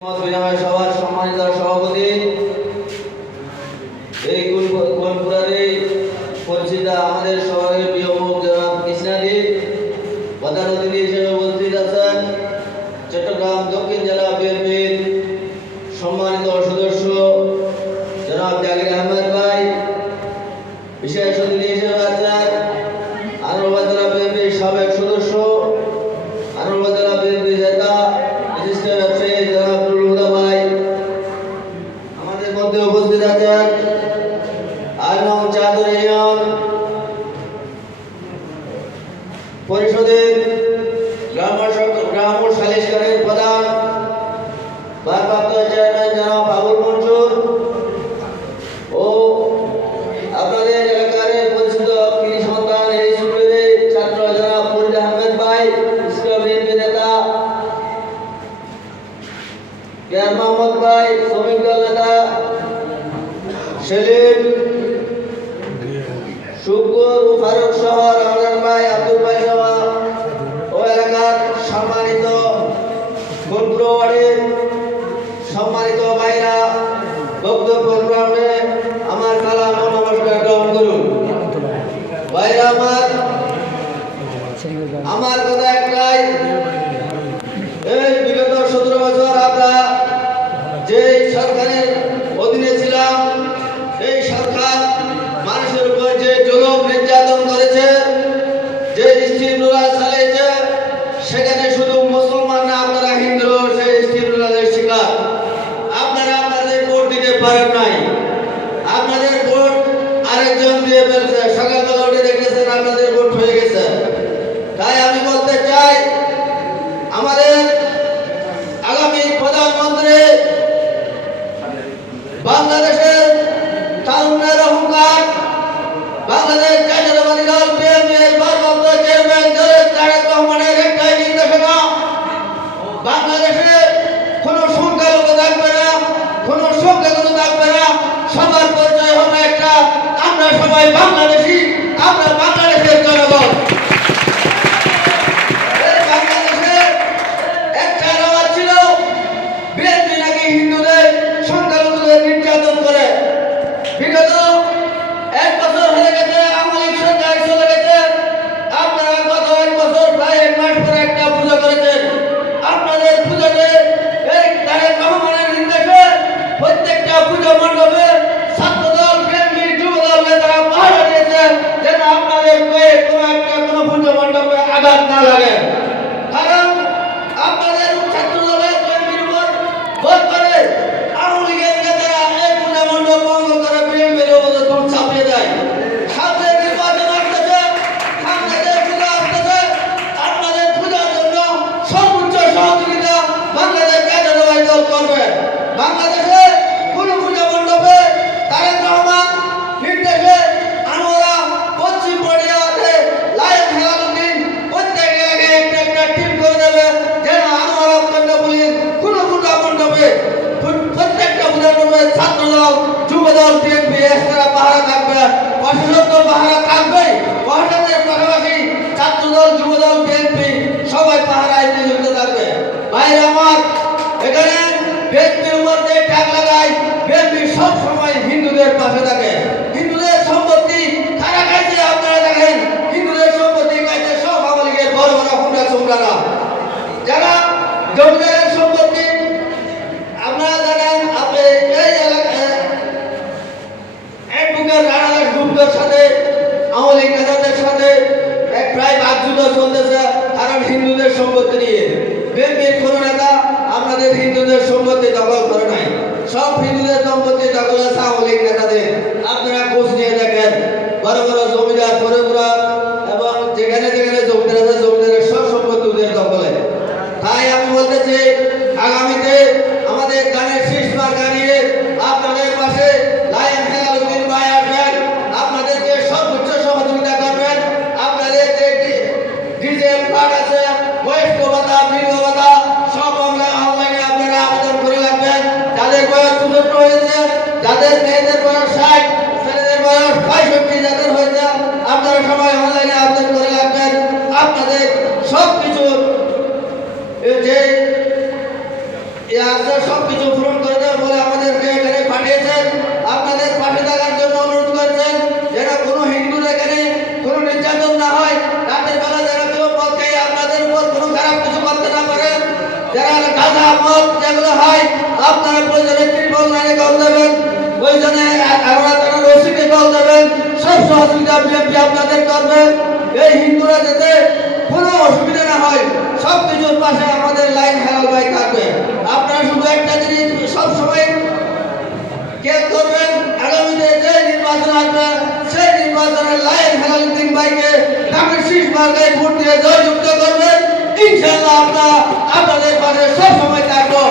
বিনিময় সভার সম্মানিত সভাপতি এই কোলপুরারে পরিচিত আমাদের শহরের প্রিয় মুখ জনাব কৃষ্ণাদি প্রধান অতিথি হিসেবে উপস্থিত আছেন চট্টগ্রাম দক্ষিণ জেলা বিএনপির সম্মানিত সদস্য জনাব জাকির আহমেদ ভাই, বিশেষ অতিথি হিসেবে আছেন আনোয়ার জেলা বিএনপির সাবেক সদস্য আনোয়ার জেলা বিএনপি নেতা বিশিষ্ট ব্যবসায়ী জনাব ভাই, আমাদের মধ্যে উপস্থিত আছেন আলম চাঁদুর ইউনিয়ন পরিষদের গ্রাম সালিশকারীর প্রধান ভারপ্রাপ্ত চেয়ারম্যান জনাব আবুল মনসুর ও আপনাদের এলাকার পরিচিত কৃষি সন্তান এই স্কুলের ছাত্র জনাব ফরিদ আহমেদ ভাই, ইসলাম বিএনপি নেতা কেয়ার মোহাম্মদ ভাই, শ্রমিক দল নেতা সেলিম শুকুর ও ফারুক সহ রমজান ভাই, আব্দুল ভাই সহ ও এলাকার সম্মানিত কোলপুরা ওয়ার্ডের সম্মানিত ভাইরা বক্তব্য প্রোগ্রামে আমার কালাম ও নমস্কার গ্রহণ করুন। ভাইরা আমার কথা একটাই, এই বিগত 17 বছর আমরা যে সরকারের অধীনে ছিলাম, এই সরকার মানুষের উপর যে জুলুম নির্যাতন করেছে, যে স্টিম রোলার চালিয়েছে, সেখানে শুধু মুসলমান না, আপনারা হিন্দু সেই স্টিম রোলারের শিকার। আপনারা আপনাদের ভোট দিতে পারেন নাই, আপনাদের ভোট আরেকজন দিয়ে ফেলছে। সকালবেলা উঠে দেখেছেন আপনাদের ভোট হয়ে গেছে। তাই আমি বলতে চাই, আমাদের আগামী প্রধানমন্ত্রী বাংলাদেশের তারুণ্যের অহংকার, বাংলাদেশ জাতীয়তাবাদী দল বিএনপির ভারপ্রাপ্ত চেয়ারম্যান জনাব তারেক রহমানের একটাই নির্দেশনা, বাংলাদেশে কোনো সংখ্যালঘু থাকবে না, কোনো সংখ্যাগুরু থাকবে না, সবার পরিচয় হবে একটা, আমরা সবাই বাংলাদেশি, আমরা বাংলাদেশের জনগণ। নির্যাতন করে বিগত 1 বছর হয়ে গেছে, আমলিক সরকার চলে গেছে। আপনারা গত 1 বছর প্রায় 1 মাস পরে একটা পূজা করেছেন। আপনাদের পূজাতে এই তারেক রহমানের নির্দেশে প্রত্যেকটা পূজা মণ্ডপে ছাত্রদল, বিএনপি, যুবদল নেতারা পাহারা দিয়েছেন যেন আপনাদের কোনো পূজা মণ্ডপে আঘাত না লাগে। কারণ আপনাদের ছাত্রদলের বিএনপির উপর ভোট করে আওয়ামী লীগের নেতারা এই পূজা মণ্ডপ ভঙ্গ করে বিএনপির উপর দূর চাপিয়ে দেয়। সামনে নির্বাচন আসতেছে, সামনে যে পূজা আসতেছে, আপনাদের পূজার জন্য সর্বোচ্চ সহযোগিতা বাংলাদেশ জাতীয়তাবাদী দল করবে। বাংলাদেশে কোন পূজা মণ্ডপে তারেক রহমান নির্দেশে আনোয়ারা পশ্চিম পটিয়াতে লায়ন হেলালুদ্দিন প্রত্যেক এলাকায় একটা একটা টিম করে দেবে যেন আনোয়ারা মণ্ডপগুলির কোনো পূজা মণ্ডপে প্রত্যেকটা পূজা মণ্ডপে ছাত্রদল, যুবদল, বিএনপি এসরা পাহারা থাকবে। প্রশাসন তো পাহারা থাকবেই, প্রশাসনের পাশাপাশি ছাত্রদল, যুবদল, বিএনপি সবাই পাহারায় নিযুক্ত থাকবে। ভাইরা আমার, এখানে বিএনপির মধ্যে ট্যাগ লাগায়, বিএনপি সব সময় হিন্দুদের পাশে থাকে। হিন্দুদের সম্পত্তি কারা খাইছে আপনারা দেখেন, হিন্দুদের সম্পত্তি খাইছে সব আওয়ামী লীগের বড় বড় হুন্ডা চুমরারা, যারা জমিদারের সম্পত্তি। আপনারা জানেন, আপনি এই এলাকায় অ্যাডভোকেট রানাদাস গুপ্তর সাথে আওয়ামী লীগ নেতাদের সাথে প্রায় বাকযুদ্ধ চলতেছে, কারণ হিন্দুদের সম্পত্তি নিয়ে। বিএনপির কোন নেতা আপনাদের হিন্দুদের সম্পত্তি দখল করে নাই, সব হিন্দুদের সম্পত্তি দখল আছে আওয়ামী লীগ নেতাদের। আপনারা খোঁজ নিয়ে দেখেন, বড় বড় জমিদার, পরিপুরা এবং যেখানে যেখানে জমিদার আছে, জমিদারের সব সম্পত্তি ওদের দখলে। তাই আমি বলতেছি, আগামীতে আমাদের গানের শীষ মার্কা নিয়ে আপনাদের পাশে লায়ন হেলালুদ্দিন ভাই আসবেন, আপনাদেরকে সর্বোচ্চ সহযোগিতা করবেন। আপনাদের যে ডিজে কার্ড আছে, বয়স্ক ভাতা, বৃদ্ধ ভাতা সব অনলাইনে আপনারা আবেদন করে রাখবেন। যাদের বয়স 64 হয়েছে, যাদের মেয়েদের বয়স 60, ছেলেদের বয়স 65, যাদের হয়েছে সবকিছু পূরণ করে দেবে বলে আমাদেরকে এখানে পাঠিয়েছেন। আপনাদের পাশে থাকার জন্য অনুরোধ করছেন যেন কোনো হিন্দুর এখানে কোনো নির্যাতন না হয়, রাতের বেলা যেন কেউ মদ খেয়ে আপনাদের উপর কোনো খারাপ কিছু করতে না পারে। যারা গাঁজা মদ যেগুলো হয় আপনারা প্রয়োজনে ত্রিপল লাইনে কল দেবেন, প্রয়োজনে আমরা তারা রসিকে কল দেবেন, সব সহযোগিতা বিএনপি আপনাদের করবে। এই হিন্দুরা যাতে কোনো অসুবিধা না হয় সব কিছুর পাশে আমাদের লাইন হেলাল ভাই থাকবে। আপনারা শুধু একটা জিনিস সবসময় খেয়াল করবেন, আগামীতে যে নির্বাচন আসবে সেই নির্বাচনে লাইন হেলাল উদ্দিন ভাইকে ধানের শীষ মার্কায় ভোট দিয়ে জয়যুক্ত করবেন। ইনশাআল্লাহ আমরা আপনাদের পাশে সব সময় থাকবো।